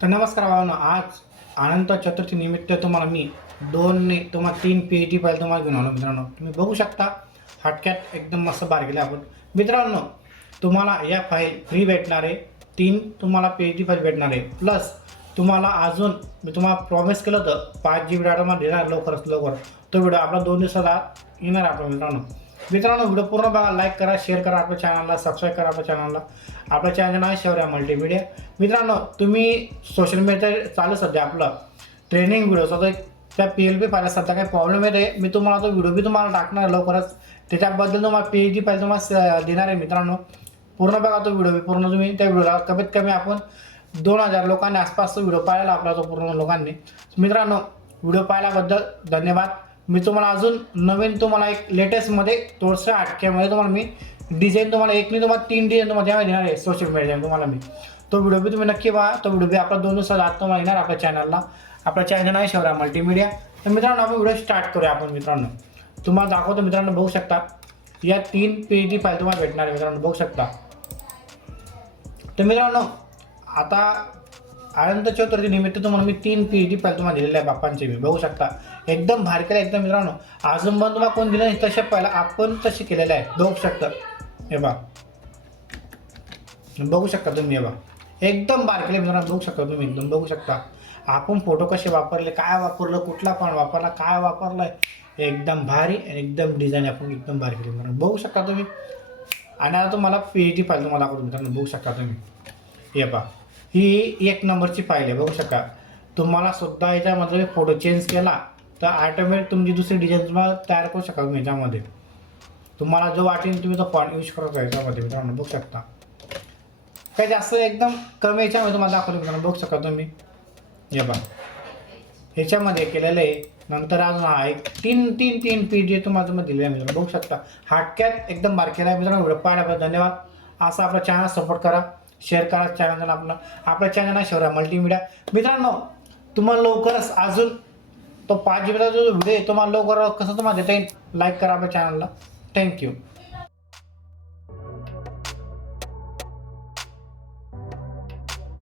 तर नमस्कार भावांनो, आज अनंत चतुर्थी निमित्त तुम्हाला मी तुम्हाला 3 PhD फाईल तुम्हाला घेऊन आलो मित्रांनो. तुम्ही बघू शकता हटक्यात एकदम मस्त बारकेले आपण मित्रांनो. तुम्हाला या फाईल फ्री भेटणार आहे. 3 तुम्हाला PhD फाईल भेटणार आहे. प्लस तुम्हाला अजून मी तुम्हाला प्रॉमिस केलं होतं 5 GB डाटा मला देणार लवकरच लवकर. तो व्हिडिओ आपला 2 दिवसात येणार आपल्या मित्रांनो. व्हिडिओ पूर्ण बघा, लाईक करा, शेअर करा, आपल्या चॅनलला सबस्क्राईब करा. आपल्या चॅनल आहे शौर्या मल्टीमीडिया. मित्रांनो, तुम्ही सोशल मीडिया चालू सध्या आपलं ट्रेनिंग व्हिडिओचा तर त्या PLP फायला सध्या काही प्रॉब्लेम येत आहे. मी तुम्हाला तो व्हिडिओ तुम्हाला टाकणार लवकरच. त्याच्याबद्दल तुम्हाला PhD फाईल तुम्हाला देणार आहे मित्रांनो. पूर्ण बघा तो व्हिडिओ. पूर्ण तुम्ही त्या व्हिडिओला कमीत कमी आपण 2000 लोकांनी आसपास तो व्हिडिओ पाहिला आपला तो पूर्ण लोकांनी. मित्रांनो, व्हिडिओ पाहिल्याबद्दल धन्यवाद. मी तुम्हाला अजून नवीन तुम्हाला एक लेटेस्टमध्ये थोडंसं हटक्यामध्ये तुम्हाला मी डिझाईन तुम्हाला तुम्हाला 3 डिझाईन तुम्हाला देणार आहे सोशल मीडिया तुम्हाला मी. तो व्हिडिओ बी तुम्ही नक्की पहा. तो व्हिडिओ बी आपला 2 दिवसात आत तुम्हाला येणार आपल्या चॅनलला. आपल्या चॅनल आहे शौर्या मल्टीमीडिया. तर मित्रांनो, आपण व्हिडिओ स्टार्ट करूया आपण मित्रांनो. तुम्हाला दाखवतो मित्रांनो, बघू शकता या 3 PhD फाईल तुम्हाला भेटणार आहे मित्रांनो, बघू शकता. तर मित्रांनो, आता अनंत चतुर्थी निमित्त तुम्हाला मी 3 PhD फाईल तुम्हाला दिलेल्या आहे बाप्पांचे. मी बघू शकता एकदम भारी केलं एकदम मित्रांनो. अजून पण तुम्हाला कोण दिलं नाही तसे पहिला आपण तसे केलेलं आहे. बघू शकता हे बघा, बघू शकता तुम्ही. हे बघा एकदम बारकेले मित्रांनो, बघू शकता तुम्ही एकदम. बघू शकता आपण फोटो कसे वापरले, काय वापरलं, कुठला पण वापरला, काय वापरलं, एकदम भारी आणि एकदम डिझाईन आपण एकदम भारी केली मित्रांनो. बघू शकता तुम्ही. आणि आता तुम्हाला PhD फाईल तुम्हाला दाखवतो मित्रांनो. बघू शकता तुम्ही. हे पहा, ही 1 नंबरची फाईल आहे. बघू शकता. तुम्हाला सुद्धा याच्यामध्ये फोटो चेंज केला तर ऑटोमॅटिक तुमची दुसरी डिझाईन तुम्हाला तयार करू शकाल तुम्ही याच्यामध्ये. तुम्हाला जो वाटेल तुम्ही तो फॉन्ट यूज करत याच्यामध्ये मित्रांनो. बघू शकता काही जास्त एकदम कमी याच्यामध्ये तुम्हाला दाखवलं मित्रांनो. बघू शकता तुम्ही. हे बघा ह्याच्यामध्ये केलेलं आहे. नंतर अजून हा एक 3 PhD तुम्हाला दिलेलं आहे मित्रांनो. बघू शकता हटक्यात एकदम बारकेला आहे मित्रांनो. व्हिडिओ पाहिल्याबद्दल धन्यवाद. असं आपलं चॅनल सपोर्ट करा, शेअर करा चॅनल. आपलं चॅनल आहे शौर्या मल्टीमीडिया. मित्रांनो, तुम्हाला लवकरच अजून तो 5 GB जो व्हिडिओ आहे तुम्हाला लवकर कसं तुम्हाला देता येईल, लाईक करा आपल्या चॅनलला. थँक्यू.